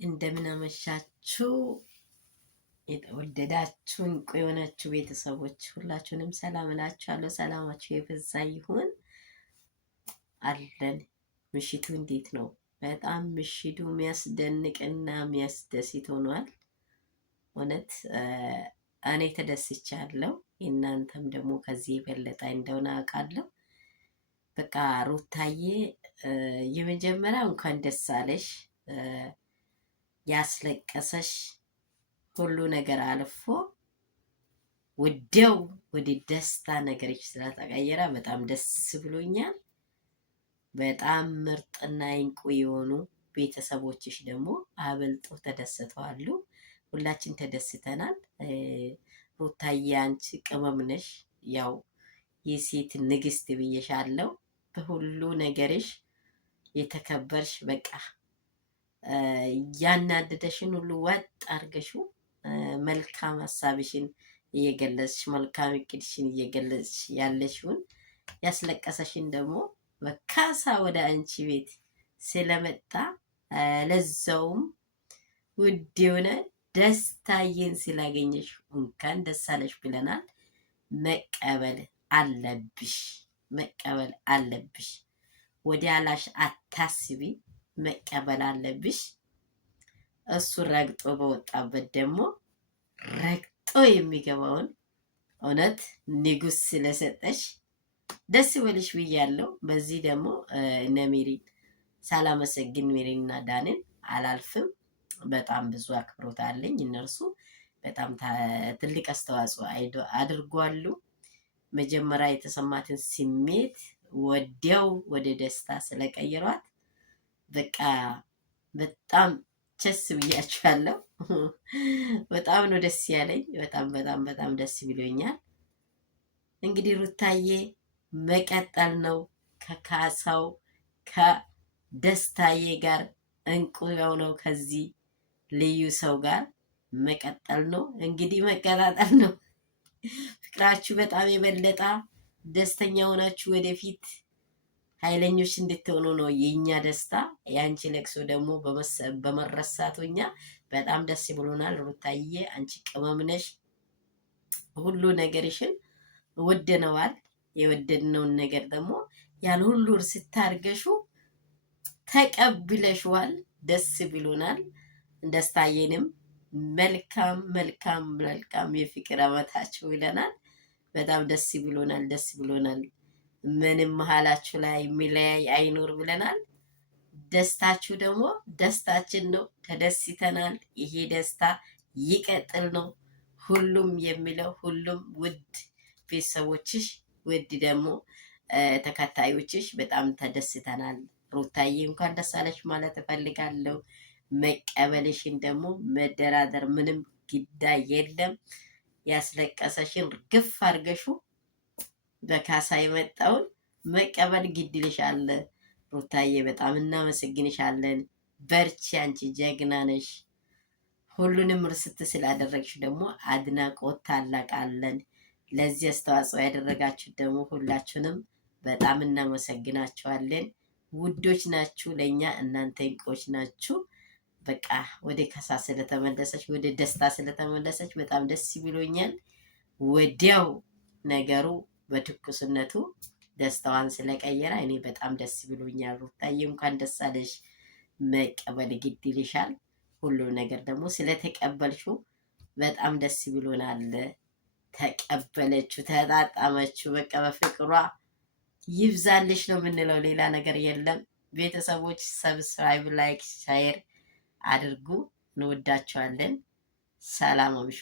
እንደምን አመሻችሁ የተወደዳችሁ እንቁ የሆናችሁ ቤተሰቦች ሁላችሁንም ሰላም እላችኋለሁ። ሰላማችሁ የበዛ ይሁን አለን። ምሽቱ እንዴት ነው? በጣም ምሽቱ የሚያስደንቅና የሚያስደስት ሆኗል። እውነት እኔ ተደስቻለሁ። እናንተም ደግሞ ከዚህ የበለጠ እንደሆነ አውቃለሁ። በቃ ሩታዬ የመጀመሪያ እንኳን ደስ አለሽ። ያስለቀሰሽ ሁሉ ነገር አልፎ ወዲያው ወደ ደስታ ነገሮች ስለተቀየረ በጣም ደስ ብሎኛል። በጣም ምርጥና እንቁ የሆኑ ቤተሰቦችሽ ደግሞ አበልጦ ተደስተዋል። ሁላችን ተደስተናል። ሩታዬ አንቺ ቅመም ነሽ። ያው የሴት ንግስት ብዬሻለሁ። በሁሉ ነገርሽ የተከበርሽ በቃ ያናደደሽን ሁሉ ወጥ አርገሽው መልካም ሀሳብሽን እየገለጽሽ መልካም እቅድሽን እየገለጽሽ ያለሽውን ያስለቀሰሽን ደግሞ በካሳ ወደ አንቺ ቤት ስለመጣ ለዛውም ውድ የሆነ ደስታዬን ስላገኘሽ እንኳን ደስ አለሽ ብለናል። መቀበል አለብሽ፣ መቀበል አለብሽ። ወዲያላሽ አታስቢ፣ መቀበል አለብሽ። እሱ ረግጦ በወጣበት ደግሞ ረግጦ የሚገባውን እውነት ንጉስ ስለሰጠሽ ደስ ይበልሽ ብያለሁ። በዚህ ደግሞ እነ ሜሪን ሳላመሰግን ሜሪንና ዳንን አላልፍም። በጣም ብዙ አክብሮት አለኝ። እነርሱ በጣም ትልቅ አስተዋጽኦ አድርጓሉ። መጀመሪያ የተሰማትን ስሜት ወዲያው ወደ ደስታ ስለቀየሯት በቃ በጣም ቸስ ብያችኋለሁ። በጣም ነው ደስ ያለኝ። በጣም በጣም በጣም ደስ ብሎኛል። እንግዲህ ሩታዬ መቀጠል ነው ከካሳው ከደስታዬ ጋር እንቁ የሆነው ከዚህ ልዩ ሰው ጋር መቀጠል ነው። እንግዲህ መቀጣጠል ነው። ፍቅራችሁ በጣም የበለጠ ደስተኛ ሆናችሁ ወደፊት ኃይለኞች እንድትሆኑ ነው የኛ ደስታ። የአንቺ ለቅሶ ደግሞ በመረሳቱ እኛ በጣም ደስ ብሎናል። ሩታዬ አንቺ ቅመም ነሽ። ሁሉ ነገርሽን ወደነዋል። የወደድነውን ነገር ደግሞ ያን ሁሉ ስታርገሹ ተቀብለሽዋል። ደስ ብሎናል። ደስታዬንም መልካም መልካም መልካም የፍቅር አመታችሁ ብለናል። በጣም ደስ ብሎናል። ደስ ብሎናል። ምንም መሀላችሁ ላይ የሚለያይ አይኖር ብለናል። ደስታችሁ ደግሞ ደስታችን ነው። ተደስተናል። ይሄ ደስታ ይቀጥል ነው ሁሉም የሚለው። ሁሉም ውድ ቤተሰቦችሽ፣ ውድ ደግሞ ተከታዮችሽ በጣም ተደስተናል። ሩታዬ እንኳን ደስ አለሽ ማለት እፈልጋለሁ። መቀበልሽን ደግሞ መደራደር ምንም ግዳ የለም። ያስለቀሰሽን ግፍ አድርገሹ በካሳ የመጣውን መቀበል ግድ ይልሻል። ሩታዬ በጣም እናመሰግንሻለን። በርቺ፣ አንቺ ጀግና ነሽ። ሁሉንም ርስት ስላደረግሽ ደግሞ አድናቆት ታላቃለን። ለዚህ አስተዋጽኦ ያደረጋችሁ ደግሞ ሁላችሁንም በጣም እናመሰግናችኋለን። ውዶች ናችሁ ለእኛ፣ እናንተ እንቆች ናችሁ። በቃ ወደ ካሳ ስለተመለሰች ወደ ደስታ ስለተመለሰች በጣም ደስ ብሎኛል። ወዲያው ነገሩ በትኩስነቱ ደስታዋን ስለቀየረ እኔ በጣም ደስ ብሎኛል። ሩታዬ እንኳን ደስ አለሽ። መቀበል ግድ ይልሻል። ሁሉ ነገር ደግሞ ስለተቀበልሽው በጣም ደስ ብሎናል። ተቀበለችው፣ ተጣጣመችው። በቃ በፍቅሯ ይብዛልሽ ነው የምንለው፣ ሌላ ነገር የለም። ቤተሰቦች ሰብስክራይብ፣ ላይክ፣ ሼር አድርጉ። እንወዳቸዋለን። ሰላም አምሹ።